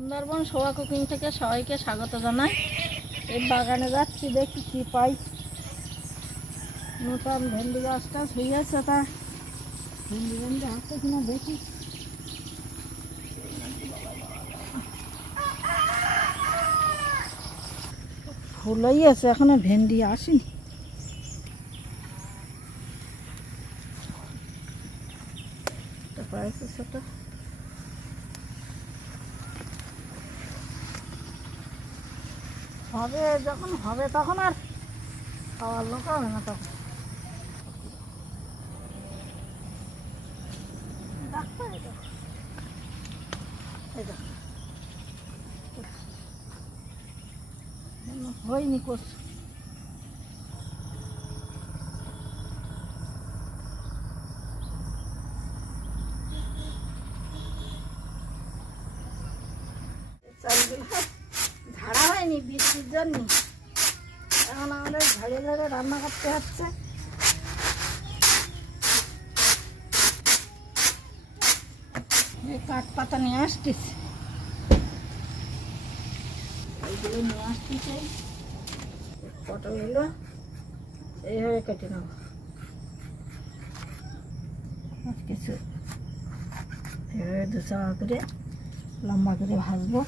সুন্দরবন শোভা cooking থেকে সবাইকে স্বাগত জানাই। এই বাগানে যাচ্ছি, দেখি কি পাই। নতুন ভেন্ডি গাছটা হয়েছে, তা ভেন্ডি আসছে কিনা দেখি। ফুল হয়েছে, এখনো ভেন্ডি আসেনি। পাইছে ছোট, হবে যখন হবে তখন আর খাওয়ার লোক হবে না। তখন হয়নি করছে। ঝাড়া হয়নি বৃষ্টির জন্য, এখন আমাদের ঝাড়িয়ে ঝাড়ে রান্না করতে হচ্ছে। এই কাঠ পাতা নিয়ে আসতেছি, এইগুলো নিয়ে আসতেছে। পটলগুলো এইভাবে কেটে নেব, কিছু এভাবে 2 চাকা করে লম্বা করে ভাজবো।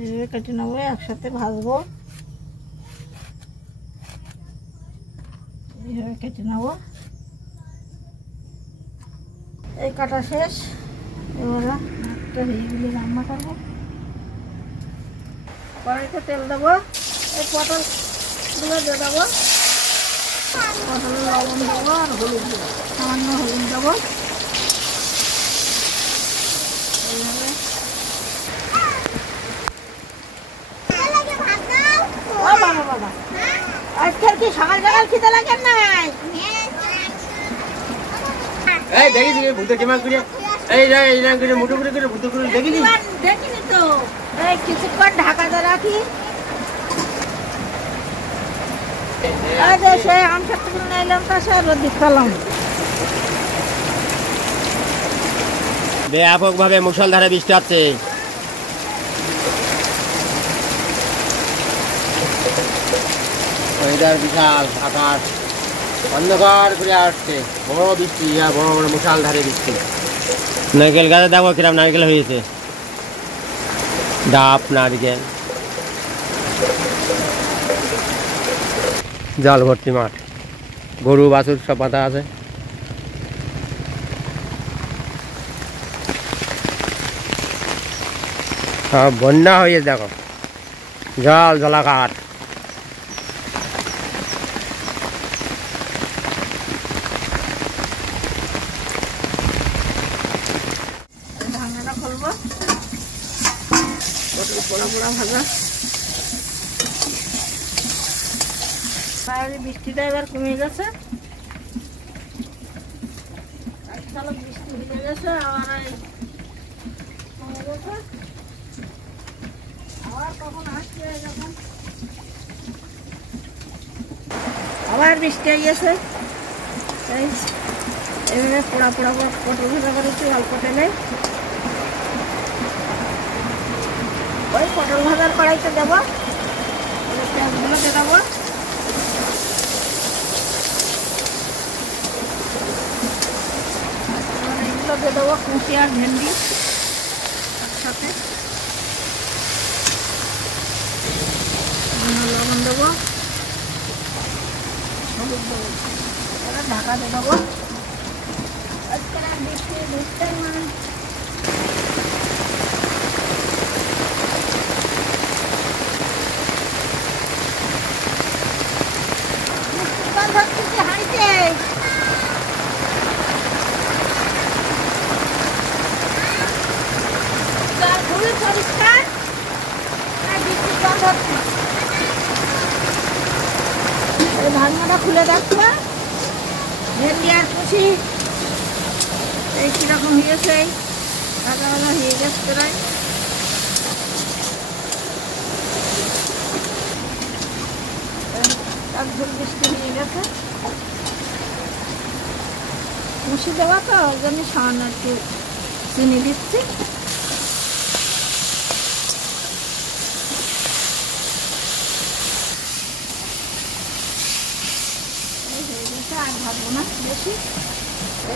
এইভাবে কেটে নেবো, একসাথে ভাজবো। এইভাবে কেটে নেবো। এই কাটা শেষ, এবারে একটা এইগুলি রান্না করবো। কড়াইতে তেল দেবো, এই পটলগুলো দিয়ে দেবো। পটলের লবণ দেবো আর হলুদ দেবো, সামান্য হলুদ দেবো। এইভাবে বাবা আজকাল কি সকাল সকাল খেতে লাগে নাই? এই দেখিস ভূতে কেমন করে এই না করে মুঠো করে ভূতে করে দেখিনি তো। এই কিছুক্ষণ ঢাকা দিয়ে রাখি। সে আম সত্যি নিলাম, তা সে রোদি পেলাম। ব্যাপকভাবে মুষলধারে বৃষ্টি হচ্ছে। ওয়েদার বিশাল, আকাশ অন্ধকার করে আসছে। বড় বৃষ্টি, বড় বড় মুষলধারে বৃষ্টি। নারকেল গাছে দেখো কিরম নারকেল হয়েছে, ডাব নারকেল, জল ভর্তি মাঠ, গরু বাছুর সব বাঁধা আছে। সব বন্যা হয়েছে, দেখো জল জলাকার। ঢাকনাটা খুলবো, পটল পোড়া পোড়া ভাজা। বৃষ্টিটা এবার কমে গেছে, বৃষ্টি হয়ে গেছে, আবার কমে গেছে। আবার কখন আসছে, যখন আবার বৃষ্টি হয়ে গেছে। এইভাবে পোড়া পোড়া পটল ভাজা করেছি অল্প তেলে। ওই পটল ভাজার কড়াইতে দেবো, পেঁয়াজগুলো দিয়ে দেবো। এগুলো দিয়ে দেবো কুঁচি আর ভেন্ডি একসাথে। লবণ দেবো, হলুদ দেবো, ঢাকা দিয়ে দেবো। আজকে বৃষ্টি বুঝতেই মানে হাইতে খুবই পরিষ্কার, বৃষ্টির গন্ধ হচ্ছে। এই ঢাকনাটা খুলে দেখবো ভেন্ডি আর কুচি এই কিরকম হয়েছে। ভাজা ভাজা হয়ে গেছে প্রায়। ঝুল বৃষ্টি হয়ে গেছে, মুসি দেওয়া তো ওই জন্য সামান্য একটু চিনি দিচ্ছি। এই হয়ে গেছে, আর ভাববো না বেশি।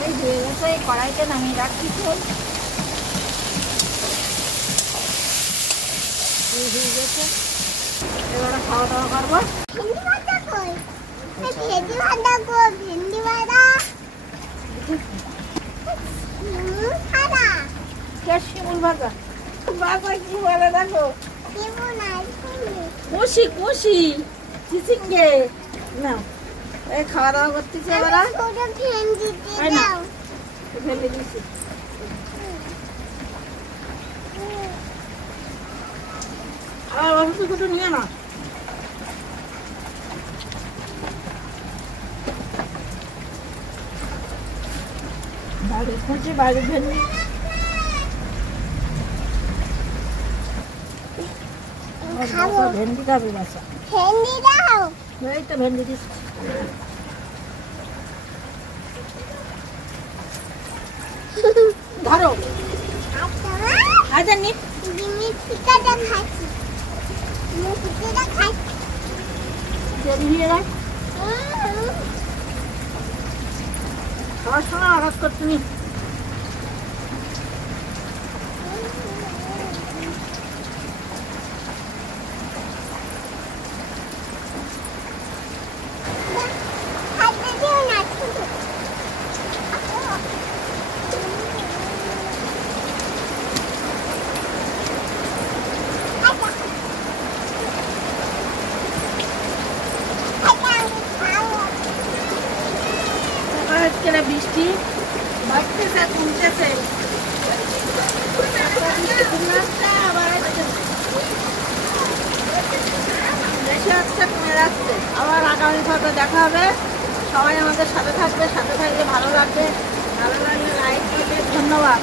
এই হয়ে গেছে, এই কড়াইতে নামিয়ে রাখছি চল। এই হয়ে গেছে, এবারে খাওয়া দাওয়া করবো। শিমুল ভাজা বাবা কি বলে দেখো, কুশি কুশি চিচিঙ্গে না। এই খাওয়া দাওয়া করতেছে এবার, ফেলে দিচ্ছি। আর অবশ্য দুটো নিয়ে না, বাইরে খুঁজছি, বাইরে ভেন্ডি ভেন্ডি খাবি বাসা, ভেন্ডি দাও। এই তো ভেন্ডি দিচ্ছি, ধরো। আচ্ছা নি খাওয়ার সময় আঘাত করতে নি। বৃষ্টি বাড়তেছে, কমতেছে, বেশি হচ্ছে, কমে যাচ্ছে। আবার আগামী পর্বে দেখা হবে। সবাই আমাদের সাথে থাকবে, সাথে থাকলে ভালো লাগবে, ভালো লাগলে লাইক করবে। ধন্যবাদ।